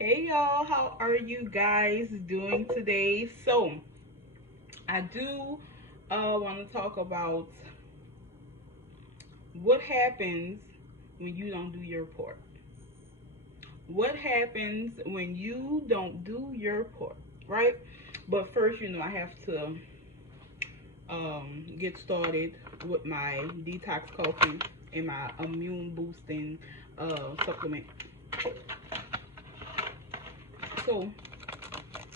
Hey y'all, how are you guys doing today? So I do want to talk about what happens when you don't do your part. What happens when you don't do your part, right? But first, I have to get started with my detox coffee and my immune boosting supplement. So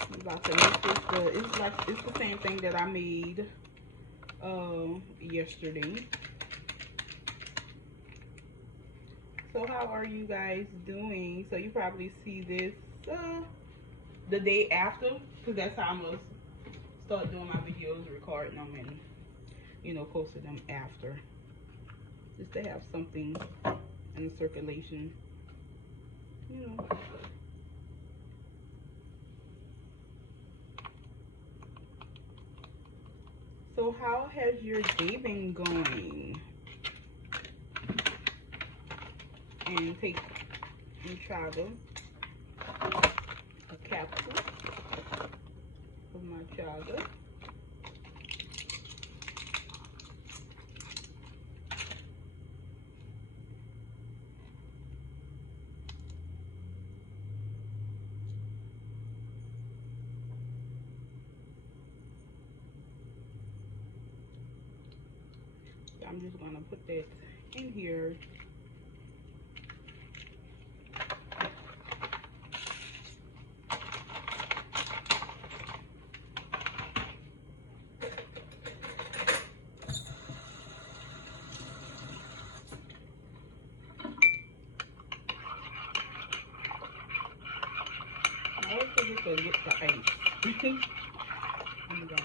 I'm about to make this. It's the same thing that I made yesterday. So how are you guys doing? So you probably see this the day after, because that's how I'm gonna start doing my videos, recording them, and posting them after, just to have something in the circulation. You know. So how has your day been going? And take Entrada, a capsule of my chaga. I'm just gonna put that in here. I also just to get the ice. I'm gonna do that.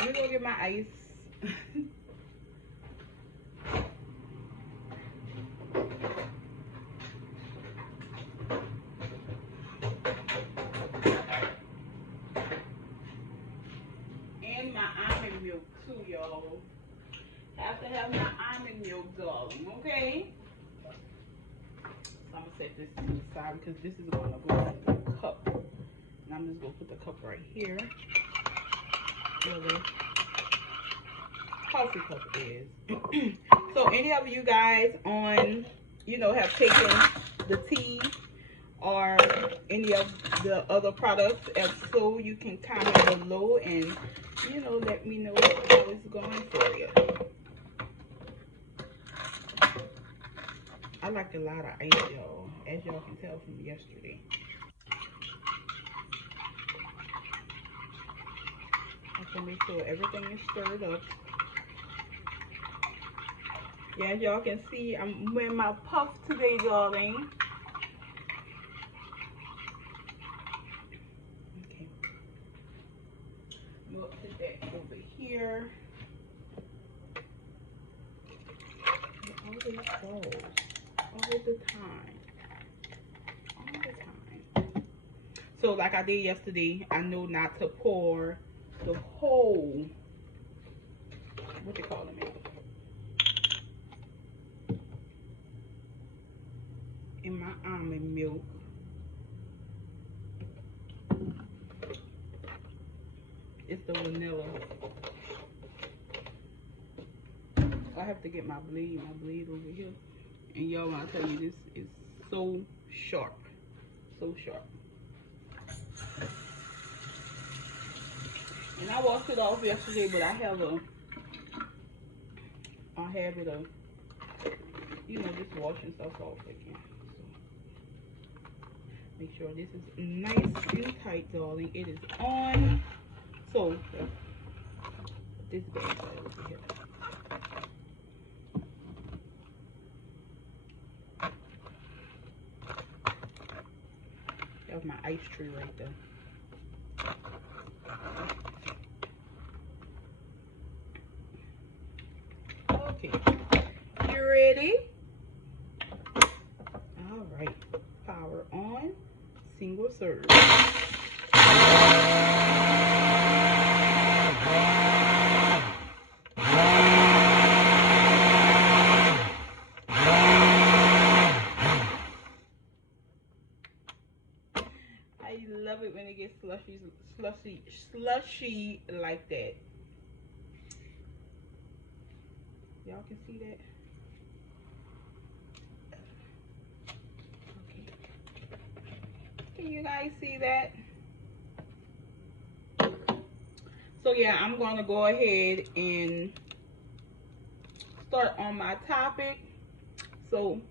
Let me go get my ice. And my almond milk too, y'all. Have to have my almond milk, darling, okay? So I'm gonna set this to the side because this is gonna go in the cup. And I'm just gonna put the cup right here where the coffee cup is. So any of you guys have taken the tea or any of the other products, if so, you can comment below and let me know how it's going for you. I like a lot of ice, y'all, as y'all can tell from yesterday. I have to make sure everything is stirred up. Yeah, as y'all can see, I'm wearing my puff today, darling. Okay. I'm gonna put that over here. It always falls. All the time. All the time. So like I did yesterday, I know not to pour the whole, what you call them, in my almond milk. It's the vanilla. I have to get my blade over here. And y'all, when I tell you, this is so sharp. So sharp. And I washed it off yesterday, but I have a habit of, just washing stuff off again. So make sure this is nice and tight, darling. It is on. So this bag right over here. That's my ice tree right there. Okay, you ready? All right, power on, single serve. it gets slushy like that. Y'all can see that. Okay. Can you guys see that? So yeah, I'm gonna go ahead and start on my topic. So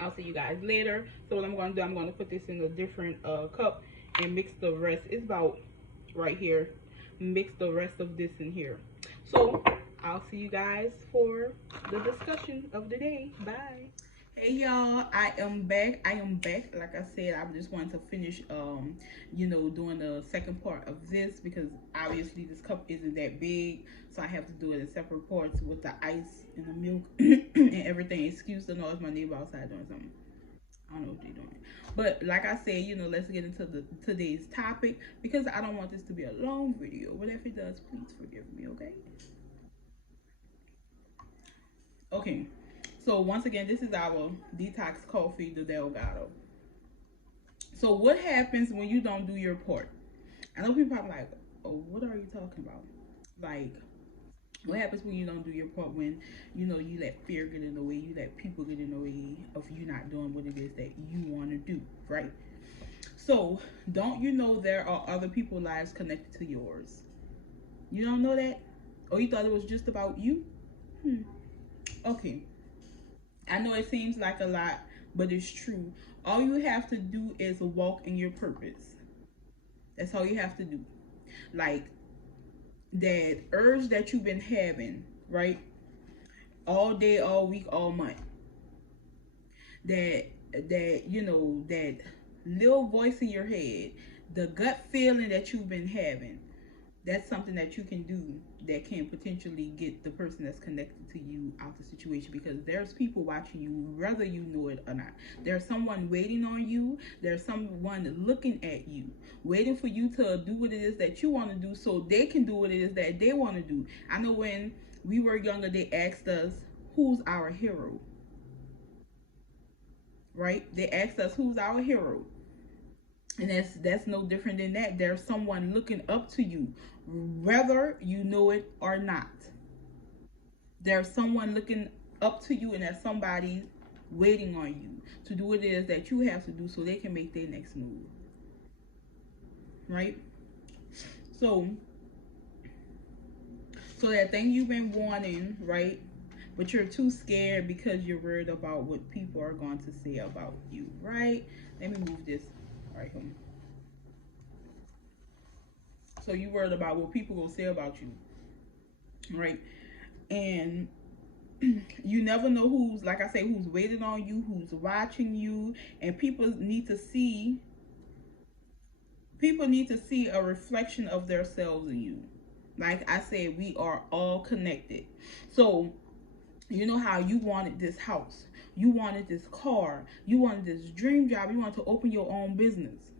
I'll see you guys later. So what I'm gonna do, I'm gonna put this in a different cup and mix the rest. It's about right here. Mix the rest of this in here. So I'll see you guys for the discussion of the day. Bye. Hey y'all, I am back. Like I said, I just wanted to finish you know, doing the second part of this because obviously this cup isn't that big, so I have to do it in separate parts with the ice and the milk and everything. Excuse the noise, my neighbor outside doing something. I don't know what they're doing. But like I said, you know, let's get into today's topic because I don't want this to be a long video. But if it does, please forgive me, okay? Okay. So once again, this is our detox coffee, the Delgado. So what happens when you don't do your part? I know people are like, oh, what are you talking about? Like, what happens when you don't do your part, when, you know, you let fear get in the way, you let people get in the way of you not doing what it is that you want to do, right? So don't you know there are other people's lives connected to yours? You don't know that? Or you thought it was just about you? Okay. I know it seems like a lot, but it's true. All you have to do is walk in your purpose. That's all you have to do. Like that urge that you've been having, right? All day, all week, all month. That you know, that little voice in your head, the gut feeling that you've been having. That's something that you can do that can potentially get the person that's connected to you out the situation, because there's people watching you whether you know it or not. There's someone waiting on you. There's someone looking at you, waiting for you to do what it is that you want to do so they can do what it is that they want to do. I know when we were younger, they asked us, who's our hero? Right? They asked us, who's our hero? And that's no different than that. There's someone looking up to you, whether you know it or not. There's someone looking up to you, and there's somebody waiting on you to do what it is that you have to do so they can make their next move. Right? So that thing you've been wanting, right? But you're too scared because you're worried about what people are going to say about you, right? Let me move this right here. So you worried about what people will say about you, right? And you never know who's, like I say, who's waiting on you, who's watching you, and people need to see a reflection of themselves in you. Like I said, we are all connected. So you know how you wanted this house, you wanted this car, you wanted this dream job, you wanted to open your own business,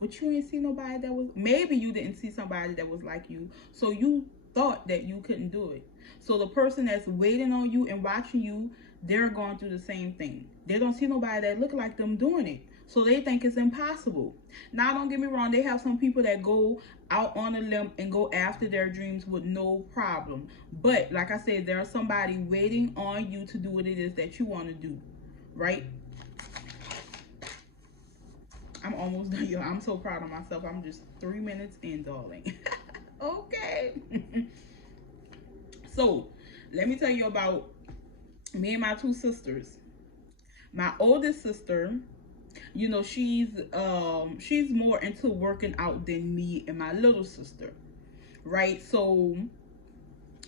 but you ain't see nobody that was, maybe you didn't see somebody that was like you, so you thought that you couldn't do it. So the person that's waiting on you and watching you, they're going through the same thing. They don't see nobody that look like them doing it, so they think it's impossible. Now, don't get me wrong, they have some people that go out on a limb and go after their dreams with no problem. But like I said, there's somebody waiting on you to do what it is that you want to do, right? I'm almost done, y'all. I'm so proud of myself. I'm just 3 minutes in, darling. Okay. So let me tell you about me and my two sisters. My oldest sister, you know, she's more into working out than me and my little sister, right? So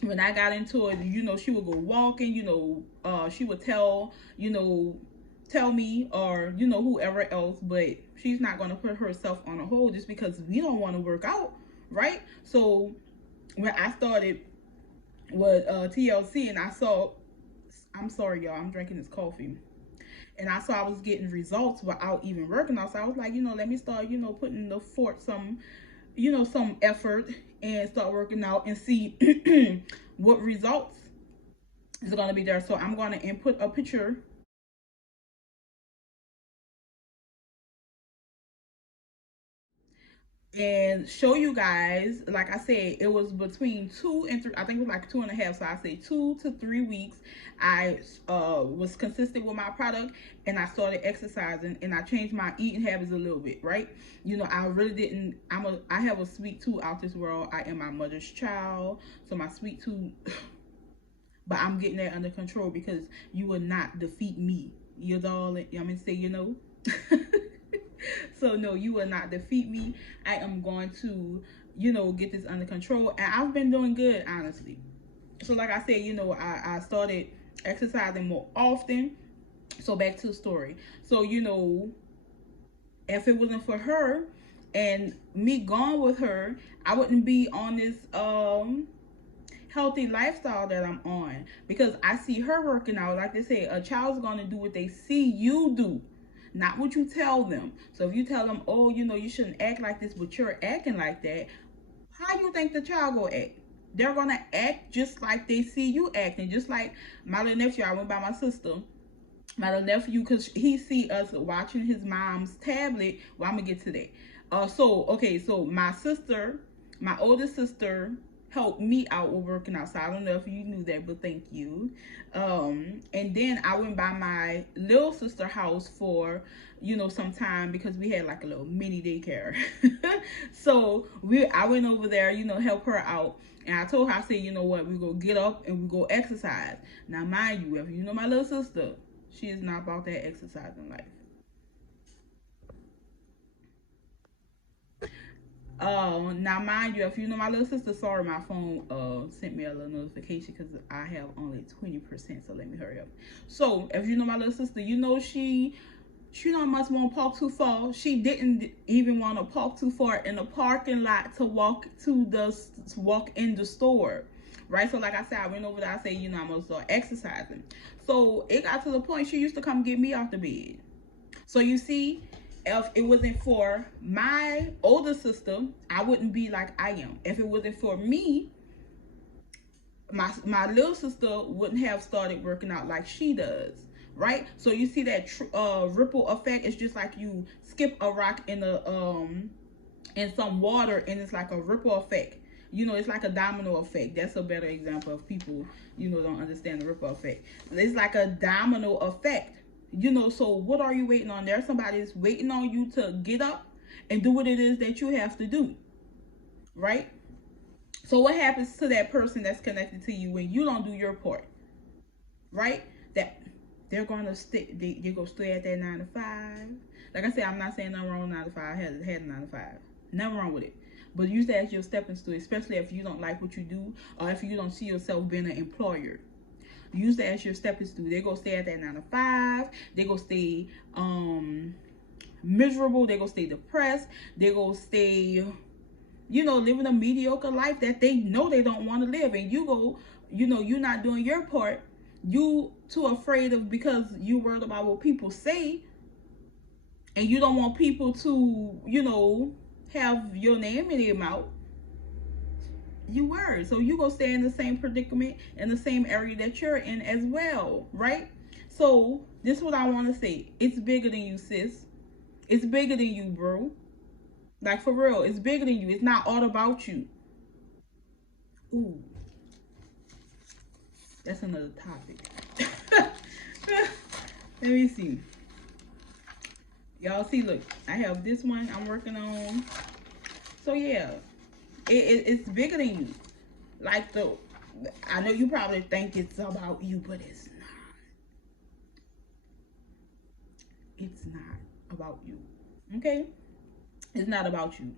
when I got into it, you know, she would go walking, you know, she would tell me, or, you know, whoever else, but she's not going to put herself on a hold just because we don't want to work out, right? So when I started with TLC, and I saw, I'm sorry y'all, I'm drinking this coffee, and I saw I was getting results without even working out, so I was like, you know, let me start, you know, putting some effort and start working out and see what results is going to be there. So I'm going to input a picture and show you guys, like I said, it was between 2 and 3, I think it was like 2.5, so I say 2 to 3 weeks. I was consistent with my product, and I started exercising, and I changed my eating habits a little bit, right? You know, I really didn't, I have a sweet tooth out this world. I am my mother's child, so my sweet tooth, but I'm getting that under control, because you will not defeat me. You darling, I'm gonna say, you know. So no, you will not defeat me. I am going to, you know, get this under control, and I've been doing good, honestly. So like I said, you know, I started exercising more often. So back to the story. So, you know, if it wasn't for her and me gone with her, I wouldn't be on this healthy lifestyle that I'm on, because I see her working out. Like they say, a child's gonna do what they see you do, not what you tell them. So if you tell them, oh, you know, you shouldn't act like this, but you're acting like that, how you think the child gonna act? They're gonna act just like they see you acting. Just like my little nephew, I went by my sister. My little nephew, because he see us watching his mom's tablet. Well, I'm gonna get to that. So my sister, my older sister, helped me out with working out. So I don't know if you knew that, but thank you. And then I went by my little sister house for, you know, some time, because we had like a little mini daycare. So I went over there, you know, help her out. And I told her, I said, you know what, we go get up and we go exercise. Now, mind you, if you know my little sister, she is not about that exercising life. Now mind you, if you know my little sister, sorry, my phone sent me a little notification because I have only 20%. So let me hurry up. So if you know my little sister, you know she don't much want to park too far. She didn't even want to park too far in the parking lot to walk in the store. Right? So like I said, I went over there, I said, you know, I'm gonna start exercising. So it got to the point she used to come get me off the bed. So you see, if it wasn't for my older sister, I wouldn't be like I am. If it wasn't for me, my little sister wouldn't have started working out like she does. Right? So you see that ripple effect. It's just like you skip a rock in some water, and it's like a ripple effect. You know, it's like a domino effect. That's a better example of people, you know, don't understand the ripple effect. It's like a domino effect. You know, so what are you waiting on? There's somebody that's waiting on you to get up and do what it is that you have to do. Right? So what happens to that person that's connected to you when you don't do your part? Right? That they're gonna stay. They're gonna stay at that 9 to 5. Like I said, I'm not saying nothing wrong with 9 to 5. I had a 9 to 5. Nothing wrong with it. But use that as your stepping stool, especially if you don't like what you do, or if you don't see yourself being an employer. Use that as your stepping stool. They're gonna stay at that 9 to 5. They're gonna stay miserable. They're gonna stay depressed. They're gonna stay, you know, living a mediocre life that they know they don't want to live. And you go, you know, you're not doing your part. You too afraid of, because you worried about what people say, and you don't want people to, you know, have your name in their mouth. You worried, so you go stay in the same predicament, in the same area that you're in as well, right? So this is what I want to say. It's bigger than you, sis. It's bigger than you, bro. Like, for real, it's bigger than you. It's not all about you. Ooh, that's another topic. Let me see. Y'all see, look, I have this one I'm working on. So yeah, it's bigger than you. Like, I know you probably think it's about you, but it's not. It's not about you. Okay? It's not about you.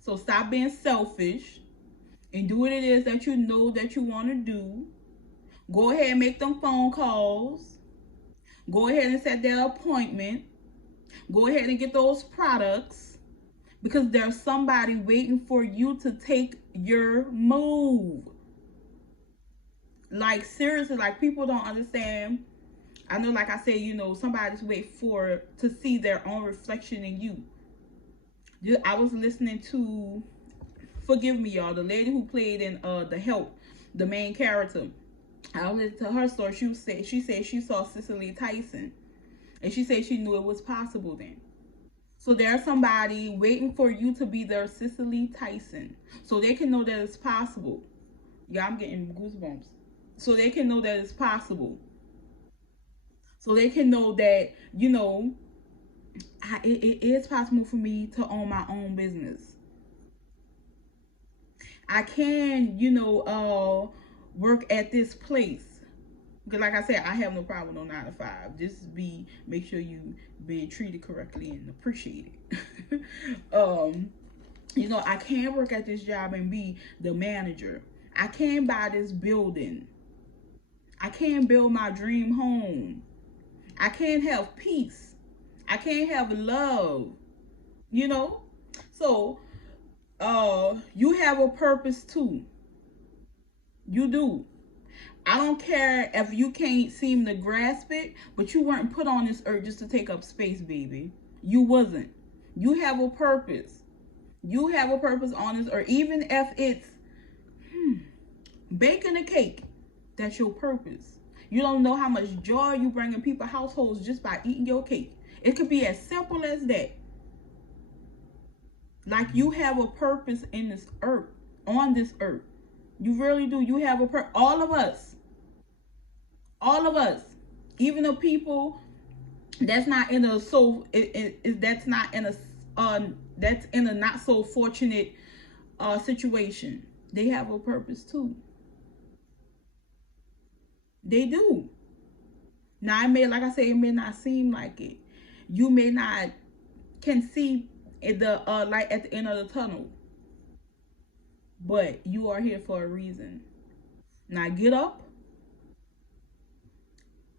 So stop being selfish and do what it is that you know that you want to do. Go ahead and make them phone calls. Go ahead and set their appointment. Go ahead and get those products, because there's somebody waiting for you to take your move. Like, seriously, like, people don't understand. I know, like I said, you know, somebody's waiting to see their own reflection in you. I was listening to, forgive me, y'all, the lady who played in The Help, the main character. I listened to her story. She said she saw Cicely Tyson, and she said she knew it was possible then. So there's somebody waiting for you to be their Cicely Tyson, so they can know that it's possible. Yeah, I'm getting goosebumps. So they can know that it's possible. So they can know that, it is possible for me to own my own business. I can, work at this place. Because like I said, I have no problem with no 9 to 5. Just make sure you being treated correctly and appreciated. I can work at this job and be the manager. I can buy this building. I can build my dream home. I can have peace. I can have love. So you have a purpose too. You do. I don't care if you can't seem to grasp it, but you weren't put on this earth just to take up space, baby. You wasn't. You have a purpose. You have a purpose on this earth. Even if it's baking a cake, that's your purpose. You don't know how much joy you bring in people's households just by eating your cake. It could be as simple as that. Like, you have a purpose in this earth, on this earth. You really do. You have a purpose. All of us, even the people that's not in a that's in a not so fortunate situation, they have a purpose too. They do. Now, like I say, it may not seem like it. You may not can see the light at the end of the tunnel, but you are here for a reason. Now get up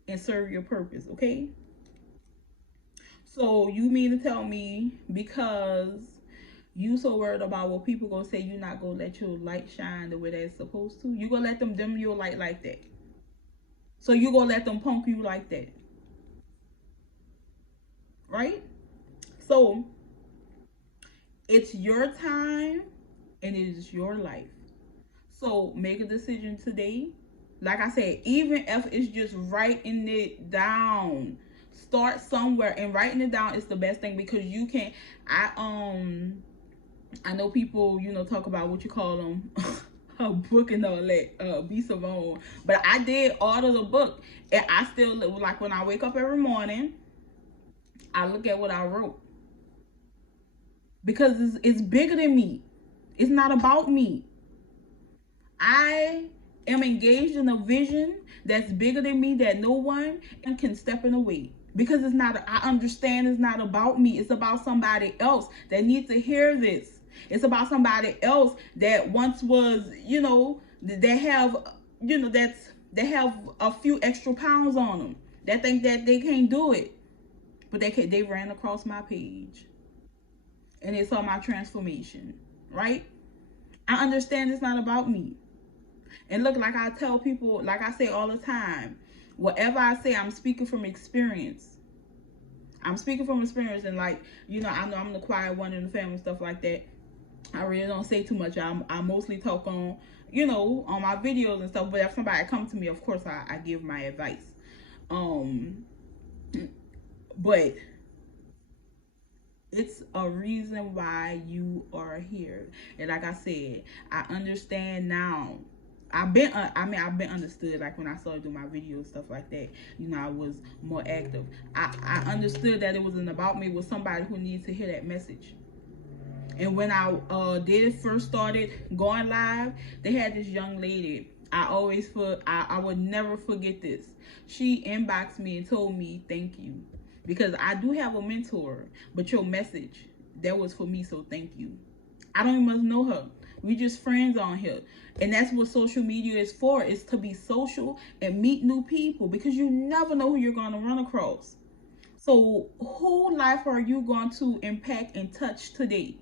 and serve your purpose, okay? So you mean to tell me because you so worried about what people gonna say, you're not gonna let your light shine the way that it's supposed to? You gonna let them dim your light like that? So you gonna let them punk you like that? Right? So it's your time and it is your life. So make a decision today. Like I said, even if it's just writing it down, start somewhere, and writing it down is the best thing, because you can. I know people, talk about what you call them, a book and all that, be Savon. But I did order the book, and I still, like, when I wake up every morning, I look at what I wrote, because it's bigger than me. It's not about me. I am engaged in a vision that's bigger than me, that no one can step in the way. Because I understand it's not about me. It's about somebody else that needs to hear this. It's about somebody else that once was, they have a few extra pounds on them, that think that they can't do it. But they ran across my page and they saw my transformation, right? I understand it's not about me. And look, like I tell people, like I say all the time, whatever I say, I'm speaking from experience. I'm speaking from experience. And like, I know I'm the quiet one in the family, stuff like that. I really don't say too much. I mostly talk on, on my videos and stuff. But if somebody comes to me, of course, I give my advice. But it's a reason why you are here. And like I said, I understand now. I've been understood, like when I started doing my videos, stuff like that, I was more active. I understood that it wasn't about me, it was somebody who needs to hear that message. And when I first started going live, they had this young lady. I would never forget this. She inboxed me and told me, thank you. Because I do have a mentor, but your message, that was for me, so thank you. I don't even know her. We just friends on here. And that's what social media is for, is to be social and meet new people, because you never know who you're going to run across. So whose life are you going to impact and touch today?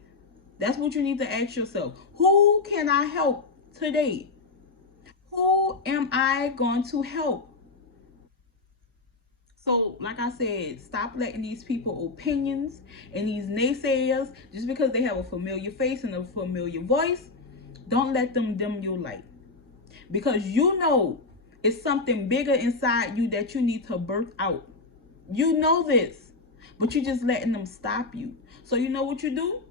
That's what you need to ask yourself. Who can I help today? Who am I going to help? So, like I said, stop letting these people opinions and these naysayers, just because they have a familiar face and a familiar voice, don't let them dim your light. Because it's something bigger inside you that you need to birth out. You know this, but you just letting them stop you. So you know what you do?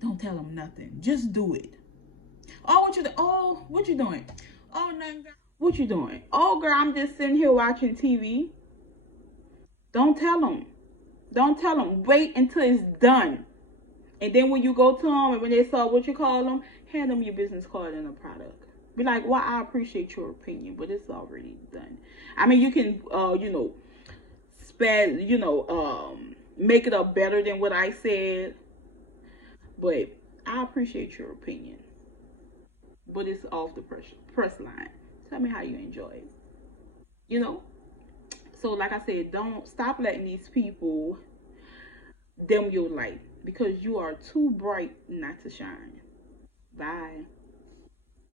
Don't tell them nothing. Just do it. Oh, what you do? Oh, what you doing? Oh, nothing. What you doing? Oh, girl, I'm just sitting here watching TV. Don't tell them. Don't tell them. Wait until it's done. And then when you go to them and when they saw what you call them, hand them your business card and a product. Be like, well, I appreciate your opinion, but it's already done. I mean, you can, make it up better than what I said, but I appreciate your opinion. But it's off the press line. Tell me how you enjoy it. You know? So, like I said, don't stop letting these people dim your light because you are too bright not to shine. Bye.